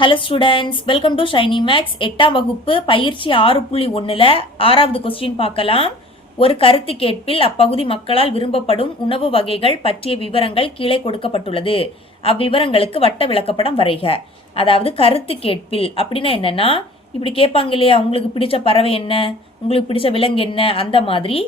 Hello students welcome to Shiny Max எட்டாம் வகுப்பு பயிற்சி ஆறு புள்ளி ஒன்றில் ஆறாவது கொஸ்டின் பார்க்கலாம். ஒரு கருத்து கேட்பில் அப்பகுதி மக்களால் விரும்பப்படும் உணவு வகைகள் பற்றிய விவரங்கள் கீழே கொடுக்கப்பட்டுள்ளது. அவ்விவரங்களுக்கு வட்ட விளக்கப்படம் வரைக. அதாவது கருத்து கேட்பில் அப்படின்னா என்னன்னா இப்படி கேட்பாங்க இல்லையா உங்களுக்கு பிடிச்ச பறவை என்ன உங்களுக்கு பிடிச்ச விலங்கு என்ன அந்த மாதிரி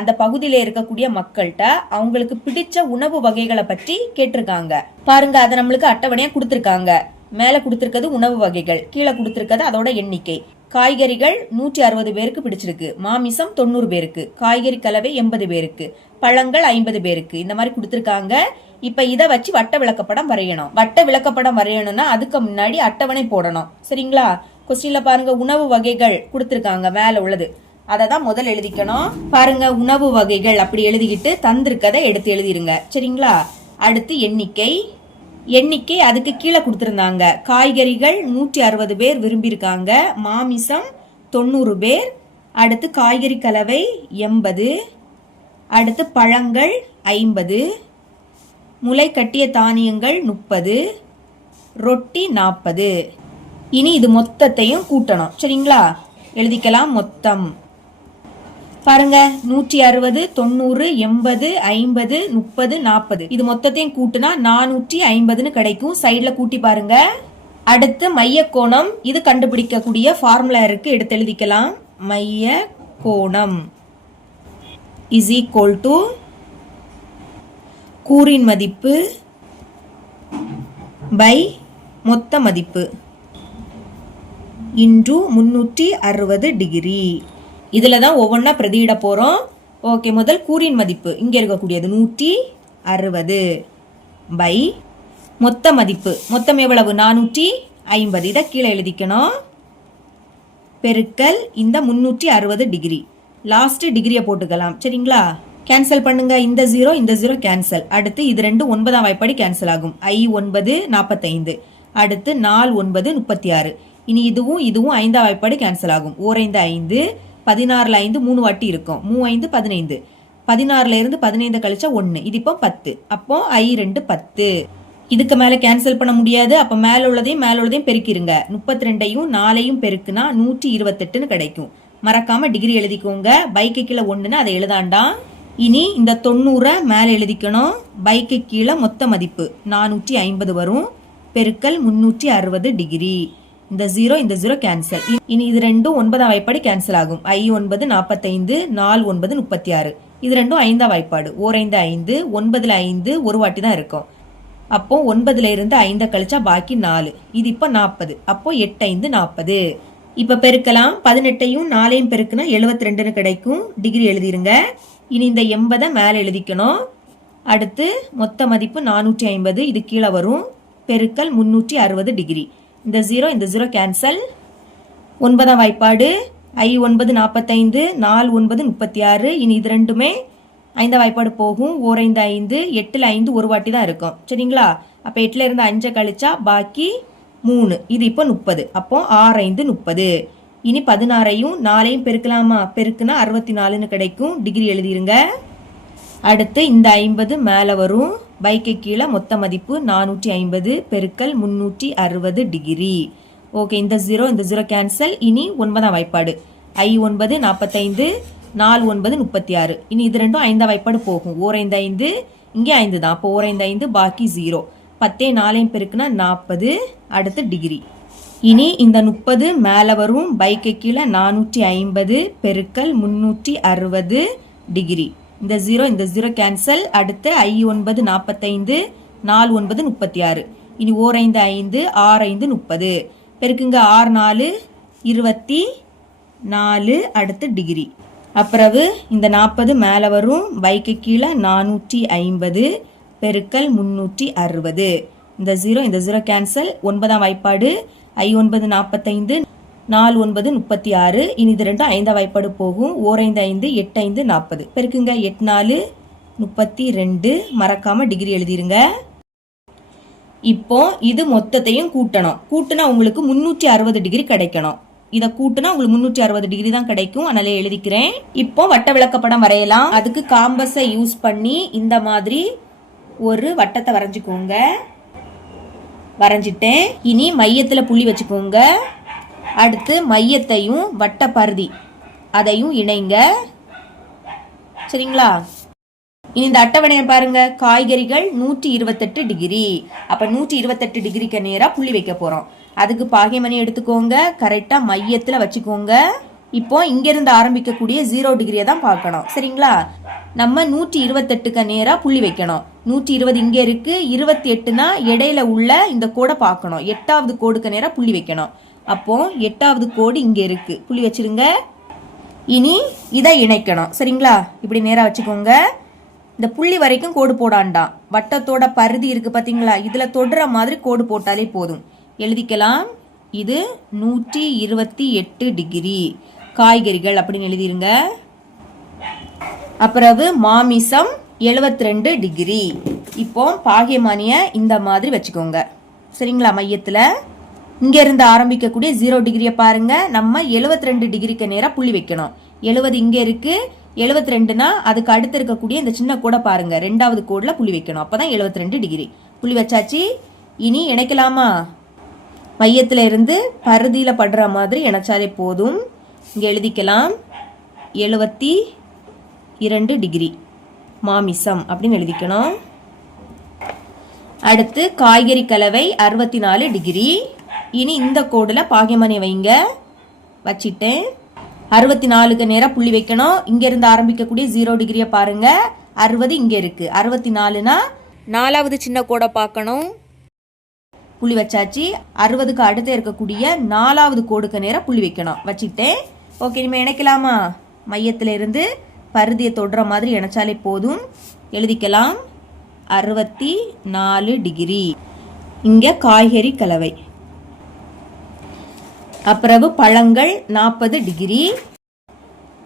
அந்த பகுதியில் இருக்கக்கூடிய மக்கள்கிட்ட அவங்களுக்கு பிடிச்ச உணவு வகைகளை பற்றி கேட்டிருக்காங்க. பாருங்க அதை நம்மளுக்கு அட்டவணையாக கொடுத்துருக்காங்க. மேல கொடுத்துருக்கிறது உணவு வகைகள் கீழே கொடுத்துருக்கிறது அதோட எண்ணிக்கை. காய்கறிகள் நூற்றி அறுபது பேருக்கு பிடிச்சிருக்கு. மாமிசம் தொண்ணூறு பேருக்கு. காய்கறி கலவை எண்பது பேருக்கு. பழங்கள் ஐம்பது பேருக்கு. இந்த மாதிரி கொடுத்துருக்காங்க. இப்ப இதை வச்சு வட்ட விளக்கப்படம் வரையணும். வட்ட விளக்கப்படம் வரையணும்னா அதுக்கு முன்னாடி அட்டவணை போடணும். சரிங்களா? கொஸ்டின்ல பாருங்க. உணவு வகைகள் கொடுத்துருக்காங்க. மேல உள்ளது. அதை தான் முதல் எழுதிக்கணும். பாருங்க. உணவு வகைகள் அப்படி எழுதிக்கிட்டு தந்திருக்கதை எடுத்து எழுதிருங்க. சரிங்களா? அடுத்து எண்ணிக்கை. எண்ணிக்கை அதுக்கு கீழே கொடுத்துருந்தாங்க. காய்கறிகள் நூற்றி அறுபது பேர் விரும்பியிருக்காங்க. மாமிசம் தொண்ணூறு பேர். அடுத்து காய்கறி கலவை எண்பது. அடுத்து பழங்கள் ஐம்பது. முளை கட்டிய தானியங்கள் முப்பது. ரொட்டி நாற்பது. இனி இது மொத்தத்தையும் கூட்டணும். சரிங்களா? எழுதிக்கலாம் மொத்தம். பாருங்க நூற்றி அறுபது தொண்ணூறு எண்பது ஐம்பது முப்பது நாற்பது. இது மொத்தத்தையும் கூட்டுனா நானூற்றி ஐம்பதுன்னு கிடைக்கும். சைடில் கூட்டி பாருங்க. அடுத்து மைய கோணம் இது கண்டுபிடிக்கக்கூடிய ஃபார்முலா இருக்கு. எடுத்து எழுதிக்கலாம். மைய கோணம் இஸ் ஈக்குவல் டு கூறின் மதிப்பு பை மொத்த மதிப்பு. இன்று முன்னூற்றி அறுபது டிகிரி இதில் தான் ஒவ்வொன்றா பிரதியிட போகிறோம் ஓகே முதல் கூறின் மதிப்பு. இங்கே இருக்கக்கூடியது நூற்றி அறுபது பை மொத்த மதிப்பு. மொத்தம் எவ்வளவு? நானூற்றி ஐம்பது. இதை கீழே எழுதிக்கணும். பெருக்கல் இந்த முந்நூற்றி அறுபது டிகிரி லாஸ்ட்டு டிகிரியை போட்டுக்கலாம். சரிங்களா? கேன்சல் பண்ணுங்க. இந்த ஜீரோ இந்த ஜீரோ கேன்சல் அடுத்து இது ரெண்டு ஒன்பதாம் வாய்ப்பாடி கேன்சல் ஆகும். ஐ ஒன்பது நாற்பத்தைந்து அடுத்து நாலு ஒன்பது முப்பத்தி ஆறு. இனி இதுவும் இதுவும் ஐந்தாம் வாய்ப்பாடு கேன்சல் ஆகும். ஓரைந்து ஐந்து பதினாறில் ஐந்து மூணு வாட்டி இருக்கும். மூ ஐந்து பதினைந்து. பதினாறுல இருந்து பதினைந்து கழிச்சா ஒன்று இது இப்போ பத்து. அப்போ ஐ ரெண்டு பத்து. இதுக்கு மேலே கேன்சல் பண்ண முடியாது. அப்போ மேலே உள்ளதையும் மேலே உள்ளதையும் பெருக்கிருங்க. முப்பத்தி ரெண்டையும் நாலையும் பெருக்குனா நூற்றி இருபத்தெட்டுன்னு கிடைக்கும். மறக்காம டிகிரி எழுதிக்கோங்க. பைக்கு கீழே ஒன்றுன்னு அதை எழுதாண்டாம் இனி இந்த தொண்ணூறை மேலே எழுதிக்கணும். பைக்கு கீழே மொத்த மதிப்பு நானூற்றி ஐம்பது வரும். பெருக்கல் முன்னூற்றி அறுபது டிகிரி இந்த ஜீரோ இந்த ஜீரோ கேன்சல் இனி இது ரெண்டும் ஒன்பதாம் வாய்ப்பாடு கேன்சல் ஆகும். ஐ ஒன்பது நாற்பத்தைந்து நாலு ஒன்பது முப்பத்தி ஆறு இது ரெண்டும் ஐந்தாம் வாய்ப்பாடு ஓரைந்து ஐந்து ஒன்பதுல ஐந்து ஒரு வாட்டி தான் இருக்கும். அப்போ ஒன்பதுல இருந்து ஐந்தை கழிச்சா பாக்கி நாலு. இது இப்போ நாற்பது அப்போ எட்டு ஐந்து நாற்பது இப்போ பெருக்கலாம். பதினெட்டையும் நாலையும் பெருக்குனா எழுபத்தி ரெண்டுன்னு கிடைக்கும். டிகிரி எழுதிருங்க. இனி இந்த எண்பதை மேலே எழுதிக்கணும். அடுத்து மொத்த மதிப்பு நானூற்றி ஐம்பது. இது கீழே வரும். பெருக்கல் முன்னூற்றி அறுபது டிகிரி இந்த ஜீரோ இந்த ஜீரோ கேன்சல் ஒன்பதாம் வாய்ப்பாடு. ஐ ஒன்பது நாற்பத்தைந்து நாலு ஒன்பது முப்பத்தி ஆறு இனி இது ரெண்டுமே ஐந்தாம் வாய்ப்பாடு போகும். ஓரைந்து ஐந்து எட்டில் ஐந்து ஒரு வாட்டி தான் இருக்கும். சரிங்களா? அப்போ எட்டில் இருந்து அஞ்சை கழிச்சா பாக்கி மூணு. இது இப்போ முப்பது. அப்போ ஆறு ஐந்து முப்பது. இனி பதினாறையும் நாலையும் பெருக்கலாமா? பெருக்குனா அறுபத்தி நாலுன்னு கிடைக்கும். டிகிரி எழுதிருங்க. அடுத்து இந்த ஐம்பது மேலே வரும். பைக்கு கீழே மொத்த மதிப்பு நானூற்றி ஐம்பது பெருக்கல் முன்னூற்றி அறுபது டிகிரி. ஓகே இந்த ஜீரோ இந்த ஜீரோ கேன்சல் இனி ஒன்பதாம் வாய்ப்பாடு. ஐ ஒன்பது நாற்பத்தைந்து நாலு ஒன்பது முப்பத்தி ஆறு. இனி இது ரெண்டும் ஐந்தாம் வாய்ப்பாடு போகும். ஓரைந்து ஐந்து இங்கே ஐந்து தான். அப்போ ஓரைந்து ஐந்து பாக்கி ஜீரோ பத்தே நாலையும் பெருக்குனா நாற்பது அடுத்து டிகிரி. இனி இந்த முப்பது மேலே வரும். பைக்கு கீழே நானூற்றி ஐம்பது பெருக்கல் முன்னூற்றி அறுபது டிகிரி. இந்த ஜீரோ இந்த ஜீரோ கேன்சல் அடுத்து ஐ ஒன்பது நாற்பத்தைந்து நாலு ஒன்பது முப்பத்தி ஆறு இனி ஓர் ஐந்து ஐந்து ஆறு ஐந்து முப்பது. பெருக்குங்க ஆறு நாலு இருபத்தி நாலு அடுத்து டிகிரி அப்புறவு இந்த நாற்பது மேலே வரும். பைக்கு கீழே நானூற்றி ஐம்பது பெருக்கல் முன்னூற்றி அறுபது. இந்த ஜீரோ இந்த ஜீரோ கேன்சல் ஒன்பதாம் வாய்ப்பாடு. ஐ ஒன்பது நாற்பத்தைந்து நாலு ஒன்பது முப்பத்தி ஆறு. இனி இது ரெண்டும் ஐந்தா வாய்ப்பாடு போகும். ஓரைந்து ஐந்து எட்டு ஐந்து நாற்பது. பெருக்குங்க எட்டு நாலு முப்பத்தி ரெண்டு. மறக்காமல் டிகிரி எழுதிருங்க. இப்போ இது மொத்தத்தையும் கூட்டணும். கூட்டினா உங்களுக்கு முன்னூற்றி அறுபது டிகிரி கிடைக்கணும். இதை கூட்டினா உங்களுக்கு முன்னூற்றி அறுபது டிகிரி தான் கிடைக்கும். அதனால எழுதிக்கிறேன். இப்போ வட்ட விளக்கப்படம் வரையலாம். அதுக்கு காம்பஸை யூஸ் பண்ணி இந்த மாதிரி ஒரு வட்டத்தை வரைஞ்சிக்கோங்க. வரைஞ்சிட்டேன். இனி மையத்தில் புள்ளி வச்சுக்கோங்க. அடுத்து மையத்தையும் வட்ட பருதி. அதையும் இணைங்க. சரிங்களா? இனி இந்த அட்டவணையை பாருங்க. காய்கறிகள் நூற்றி இருபத்தெட்டு டிகிரி. அப்ப நூற்றி இருபத்தெட்டு டிகிரிக்கு நேராக புள்ளி வைக்க போறோம். அதுக்கு பாகைமணி எடுத்துக்கோங்க. கரெக்டா மையத்துல வச்சுக்கோங்க. இப்போ இங்கேருந்து ஆரம்பிக்கக்கூடிய ஜீரோ டிகிரியை தான் பார்க்கணும். சரிங்களா? நம்ம நூற்றி இருபத்தெட்டுக்கு நேராக புள்ளி வைக்கணும். நூற்றி இருபது இங்கே இருக்குது இருபத்தி எட்டுனா இடையில உள்ள இந்த கோடை பார்க்கணும். எட்டாவது கோடுக்கு நேராக புள்ளி வைக்கணும். அப்போ எட்டாவது கோடு இங்கே இருக்கு. புள்ளி வச்சிருங்க. இனி இதை இணைக்கணும். சரிங்களா? இப்படி நேராக வச்சுக்கோங்க. இந்த புள்ளி வரைக்கும் கோடு போடாண்டாம் வட்டத்தோட பருதி இருக்கு பார்த்தீங்களா இதில் தொடுற மாதிரி கோடு போட்டாலே போதும். எழுதிக்கலாம். இது நூற்றி இருபத்தி எட்டு டிகிரி. காய்கறிகள் அப்படின்னு எழுதிருங்க. அப்புறவு மாமிசம் 72 ரெண்டு டிகிரி. இப்போ பாகியமானிய இந்த மாதிரி வச்சுக்கோங்க. சரிங்களா? மையத்தில். இங்கேருந்து ஆரம்பிக்கக்கூடிய ஜீரோ டிகிரியை பாருங்க. நம்ம 72 ரெண்டு டிகிரிக்கு நேராக புள்ளி வைக்கணும். எழுபது இங்கே இருக்கு. 72 ரெண்டுனா அதுக்கு அடுத்து இருக்கக்கூடிய இந்த சின்ன கூட பாருங்க. ரெண்டாவது கோடில் புள்ளி வைக்கணும். அப்பதான் 72 ரெண்டு டிகிரி புள்ளி வச்சாச்சு. இனி இணைக்கலாமா? மையத்தில் இருந்து பருதியில் படுற மாதிரி இணைச்சாலே போதும். இங்கே எழுதிக்கலாம். எழுபத்தி இரண்டு டிகிரி மாமிசம் அப்படின்னு எழுதிக்கணும். அடுத்து காய்கறி கலவை அறுபத்தி நாலு டிகிரி இனி இந்த கோடில் பாகியமணி வைங்க. வச்சிட்டேன். அறுபத்தி நாலுக்கு நேராக புள்ளி வைக்கணும். இங்கேருந்து ஆரம்பிக்கக்கூடிய ஜீரோ டிகிரியை பாருங்க. அறுபது இங்கே இருக்கு. அறுபத்தி நாலுனா நாலாவது சின்ன கோடை பார்க்கணும். புள்ளி வச்சாச்சு. அறுபதுக்கு அடுத்து இருக்கக்கூடிய நாலாவது கோடுக்கு நேராக புள்ளி வைக்கணும். வச்சுட்டேன். ஓகே இனிமேல் இணைக்கலாமா? மையத்தில் இருந்து பருதியை தொடுற மாதிரி இணைச்சாலே போதும். எழுதிக்கலாம். அறுபத்தி நாலு டிகிரி இங்கே காய்கறி கலவை. அப்புறவு பழங்கள் நாற்பது டிகிரி.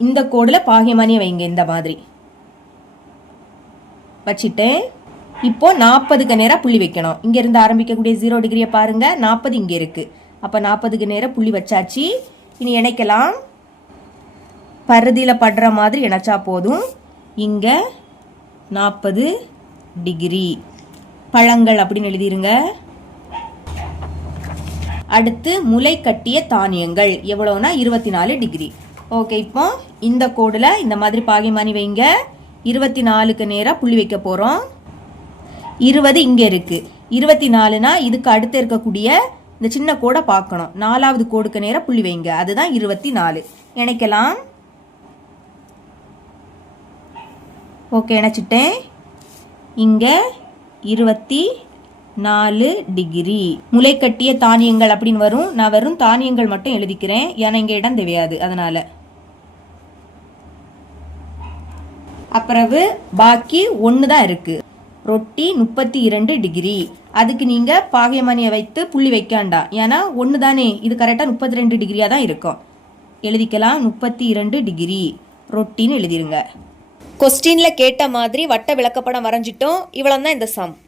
இந்த கோடில் பாகியமானியை வைங்க இந்த மாதிரி. வச்சுட்டேன் இப்போ நாற்பதுக்கு நேராக புள்ளி வைக்கணும். இங்கேருந்து ஆரம்பிக்கக்கூடிய ஜீரோ டிகிரியை பாருங்கள் நாற்பது இங்கே இருக்குது அப்போ நாற்பதுக்கு நேராக புள்ளி வச்சாச்சு. இனி இணைக்கலாம். பருதியில் படுற மாதிரி இணைச்சா போதும். இங்கே நாற்பது டிகிரி. பழங்கள் அப்படின்னு எழுதிருங்க. அடுத்து முளை கட்டிய தானியங்கள். எவ்வளோனா இருபத்தி நாலு டிகிரி ஓகே இப்போ இந்த கோடில் இந்த மாதிரி பாகிமானி வைங்க. இருபத்தி நாலுக்கு நேராக புள்ளி வைக்க போகிறோம் இருபது இங்கே இருக்குது இருபத்தி நாலுனா இதுக்கு அடுத்து இருக்கக்கூடிய இந்த சின்ன கோடை பார்க்கணும் நாலாவது கோடுக்கு நேராக புள்ளி வைங்க. அதுதான் இருபத்தி நாலு இணைக்கலாம். ஓகே இணைச்சிட்டேன். இங்கே இருபத்தி நாலு டிகிரி. முளைக்கட்டிய தானியங்கள் அப்படின்னு வரும். நான் வெறும் தானியங்கள் மட்டும் எழுதிக்கிறேன். ஏன்னா இங்கே இடம் தெரியாது. அதனால். அப்புறவு பாக்கி ஒன்று தான் இருக்குது ரொட்டி முப்பத்தி இரண்டு டிகிரி. அதுக்கு நீங்கள் பாகைமணியை வைத்து புள்ளி வைக்காண்டா ஏன்னா ஒன்று தானே. இது கரெக்டாக முப்பத்தி ரெண்டு டிகிரியாக தான் இருக்கும். எழுதிக்கலாம். முப்பத்தி இரண்டு டிகிரி. ரொட்டின்னு எழுதிருங்க. கொஸ்டினில் கேட்ட மாதிரி வட்ட விளக்கப்படம் வரைஞ்சிட்டோம். இவ்வளோ தான் இந்த சம்